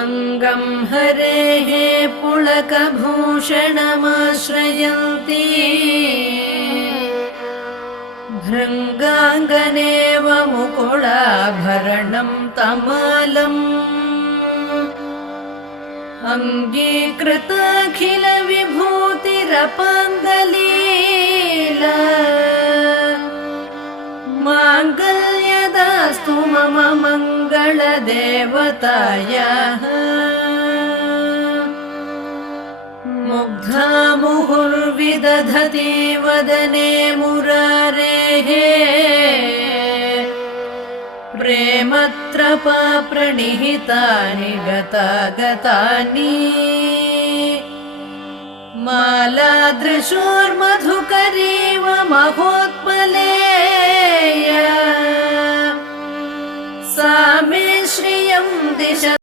अङ्गं हरेः पुलकभूषणमाश्रयन्ती भृङ्गाङ्गनेव मुकुलाभरणं तमालम् अङ्गीकृताखिलविभूतिरपाङ्गलीला माङ्गल्यदास्तु मम मङ्गलदेवतायाः मुग्धा मुहुर्विदधति वदने मुरारेः प्रेमत्रपा प्रणिहितानि गतागतानि मालादृशोर्मधुकरीव महोत्पलेया सा मे श्रियं दिशतु।